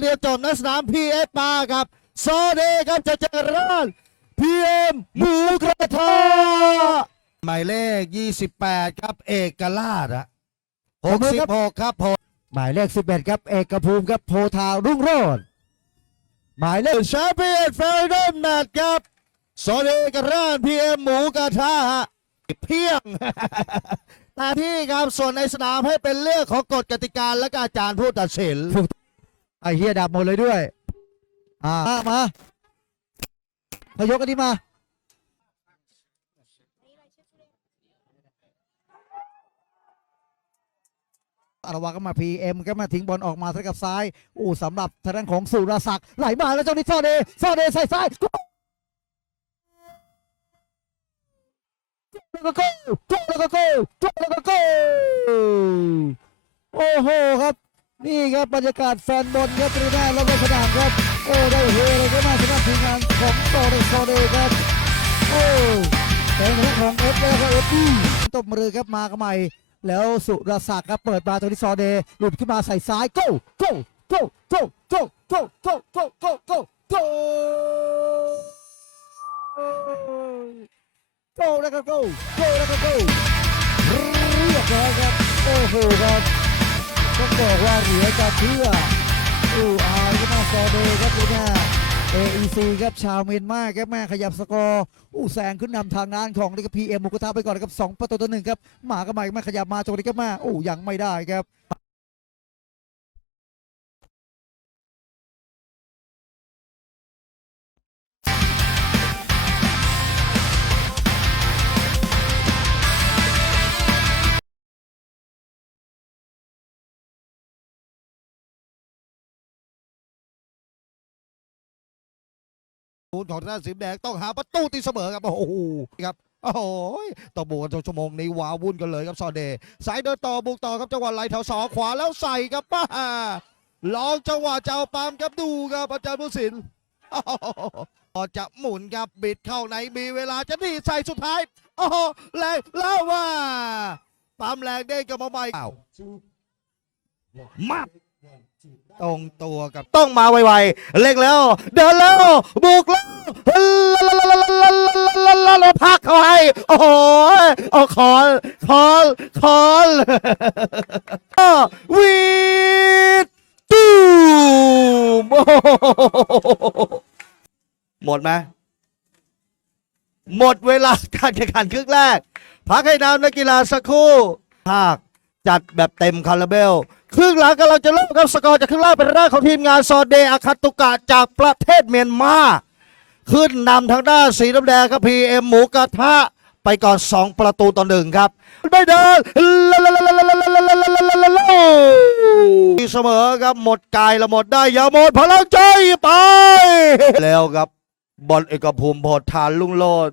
เรียนจบนักสนามพีเอปาครับโซเดครับจะเจอร้านพีเอ็มหมูกระทะหมายเลข 28 ครับเอกราชอะ66 ครับผมหมายเลข 11 ครับ เอกภูมิครับโพธารุ่งโรจน์หมายเลขแชมเปี้ยนเฟรนด์แมตช์ครับโซเดกับร้านพีเอ็มหมูกระทะเพียงต่ที่ครับส่วนในสนามให้เป็นเรื่องของกฎกติกาและก็อาจารย์ผู้ตัดสิน ไอเฮียดับหมดเลยด้วย อ่า มาพยกอันนี้มา อารวาก็มาพีเอ็มก็มาทิ้งบอลออกมาทางกับซ้าย อู้สำหรับทางด้านของสุรศักดิ์ไหลมาแล้วเจ้านี้ซอเดซอเดใส่ซ้ายแล้วก็โก้แล้วก็โก้แล้วก็โก้โอ้โหครับ นี่ครับบรรยากาศแฟนบอลครับตรงหน้ารอบๆสนามครับ โอ้ได้เฮเลยก็มาสำหรับทีมงานของโตเดโซเดครับ โอ้แต่ในของเอฟแล้วก็เอฟดีตบมือครับมากันใหม่ แล้วสุรศักดิ์ครับเปิดมาตรงที่ซอเดหลุดขึ้นมาใส่ซ้าย go go go go go go go go go go go go แล้วก็ go go แล้วก็ go เรียบร้อยครับ โอ้โหครับ ต้องบอกว่าเหลือจะเชื่ออูอาร์ก็มาซอเดครับคุณแม่ AEC ครับชาวเมียนมาครับแม่ขยับสกอร์อู้แซงขึ้นนำทางด้านของนี่ก็พีเอ็มมุกุทาไปก่อนนะครับสองประตูต่อหนึ่งครับหมาก็มาไม่ขยับมาตรงนี้ก็มาอู้ยังไม่ได้ครับ ศูนของทางด้านสีแดงต้องหาประตูตีเสมอครับโอ้โหครับโอ้โหต้อบุกกันชั่วโมงนี้ว้าวุ่นกันเลยครับซอเดย์สายเดินต่อบุกต่อครับจังหวะไหลแถวสองขวาแล้วใส่ครับป้าลองจังหวะเจะเอาปามครับดูครับอาจารย์ผู้สินพอจะหมุนครับบิดเข้าในมีเวลาจะดีใส่สุดท้ายโอ้โหแรงแล้วว่าปามแรงเด้งกับมาใหม่อ้าวมับ ตรงตัวกับต้องมาไวๆเล็งแล้ว เดินแล้วบุกแล้วแล้วพักเขาให้โอ้โหเอาคอนคอนคอนวีตูมโอ้โหหมดไหมหมดเวลาการแข่งขันครึ่งแรก พักให้น้ำนักกีฬาสักครู่ภาคจัดแบบเต็มคาราเบล ครึ่งหลังกำลังจะเริ่มครับสกอร์จากครึ่งแรกเป็นทางของทีมงานซอเดอาคาตุกะจากประเทศเมียนมา ขึ้นนำทางด้านสีน้ำแดงครับพีเอ็มหมูกระทะไปก่อน 2 ประตูต่อหนึ่งครับ ไม่เดินเสมอครับหมดกายละหมดได้อย่าหมดพลังใจไป แล้วครับบอลเอกภูมิโพธานลุงโลด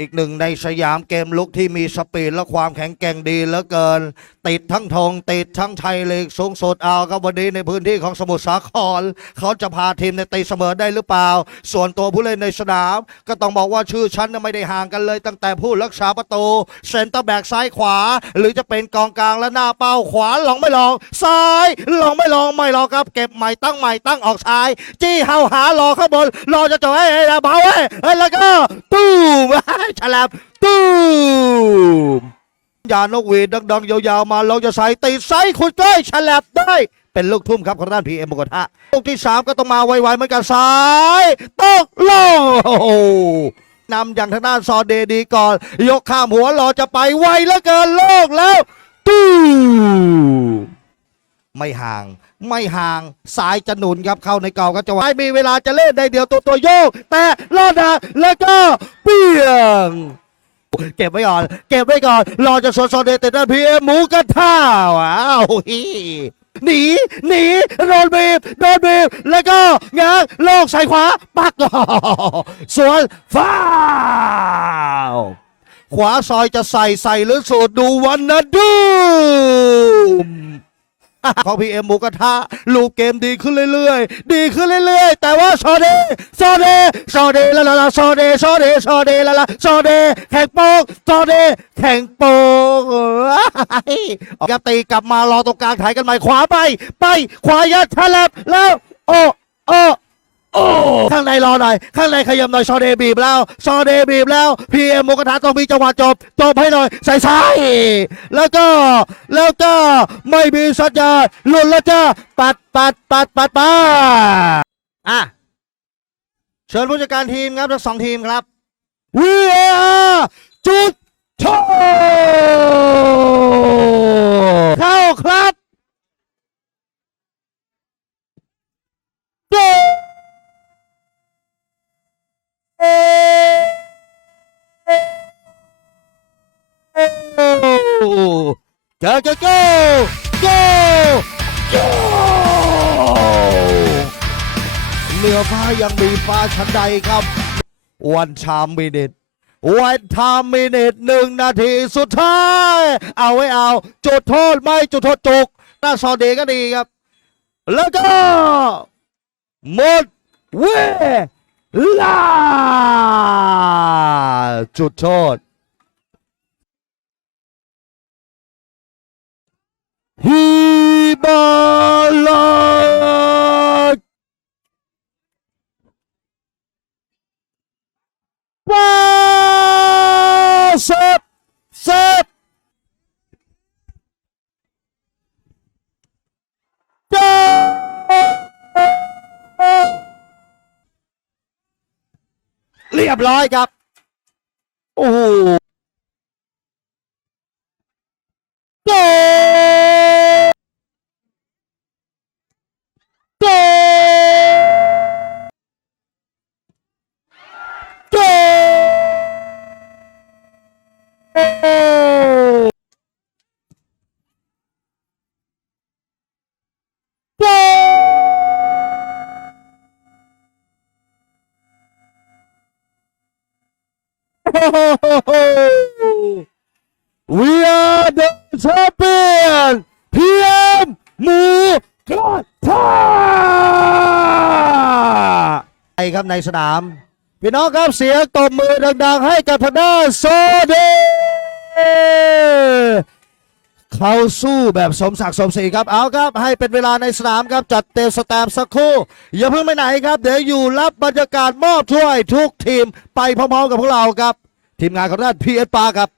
อีกหนึ่งในสยามเกมลุกที่มีสปีดและความแข็งแกร่งดีเหลือเกิน ติดทั้งธงติดทั้งไทยลีกสูงสุดเอาครับวันนี้ในพื้นที่ของสมุทรสาคร เขาจะพาทีมในตีเสมอได้หรือเปล่า ส่วนตัวผู้เล่นในสนาม ก็ต้องบอกว่าชื่อฉันน่ะไม่ได้ห่างกันเลย ตั้งแต่ผู้รักษาประตูเซนเตอร์แบ็กซ้ายขวา หรือจะเป็นกองกลางและหน้าเป้าขวาลองไม่ลอง ซ้ายลองไม่ลองไม่ลองครับ เก็บใหม่ตั้งใหม่ตั้งออกซ้าย จี้เฮาหารอข้างบนรอจะจ่อยให้เบาเว้ยเฮ้ยแล้วก็ตู้มฉลับตู้มยานกหวีดดังๆ ยาวๆ มาเราจะใส่ตีไซส์คุณได้ฉลับได้ เป็นลูกทุ่มครับของด้านพีเอ็มบุกทะลูกที่สามก็ต้องมาไวๆเหมือนกันซ้ายตกลงโอ้โหนำอย่างทางด้านซอเดดีก่อน ยกข้ามหัวรอจะไปไวเหลือเกินโลกแล้ว ตู้ ไม่ห่าง ไม่ห่างสายจะหนุนครับเข้าในเก่าก็จะไม่มีเวลาจะเล่นได้เดียวตัวตัวโยก แต่ลอดดักแล้วก็เปียง เก็บไว้ก่อน เก็บไว้ก่อน รอจะสดสดเดตด้านพีเอหมูกระทะว้าวฮิหนีหนีโดนบีบโดนบีบแล้วก็ง้างโลกใส่ขวาปักสวนฟ้าวขวาซอยจะใส่ใส่หรือสูดดูวันนะดูม ของพีเอ็มหมูกระทะลูกเกมดีขึ้นเรื่อยๆ ดีขึ้นเรื่อยๆ แต่ว่าโซเดโซเดโซเดละละละโซเดโซเดโซเดละละโซเดแข่งโป๊กโซเดแข่งโป๊กเอ้ยออกรับตีกลับมารอตรงกลางถ่ายกันใหม่ขวาไป ไปขวายัดฉลับแล้วออ้โอ้ ข้างในรอหน่อย ข้างในขยับหน่อยชอเดบีบแล้ว ชอเดบีบแล้วพีเอ็มโมกระทะต้องมีจังหวะจบจบให้หน่อยใส่ซ้ายแล้วก็แล้วก็ไม่มีสัญญาณหลุดแล้วจ้าปัดปัดปัดปัดปัดอะเชิญผู้จัดการทีมครับทั้งสองทีมครับ VR จุดโทเข้าครับ ก้าเก้าเก้าเก้าเก้าเหนือฟ้ายังมีฟ้าชั้นใดครับ วันชามมินิทวันทามมินิทหนึ่งนาทีสุดท้าย เอาไว้เอา จุดโทษไม่จุดโทษจุกหน้าซอเดก็ดีครับ แล้วก็หมดเวลาจุดโทษ ฮีบาลาว้าวเซฟเซฟเจ้าเรียบร้อยครับ โอ้ We are the champion! PM หมูกระทะไปครับในสนาม พี่น้องครับเสียงตบมือดัง ๆ ให้กับทางด้านโซเดเขาสู้แบบสมศักดิ์สมศรีครับเอาครับ ให้เป็นเวลาในสนามครับ จัดเต็มสแตมสักครู่ อย่าเพิ่งไปไหนครับ เดี๋ยวอยู่รับบรรยากาศมอบถ้วยทุกทีมไปพร้อมๆกับพวกเราครับ ทีมงานของด้านพีเอสปาครับ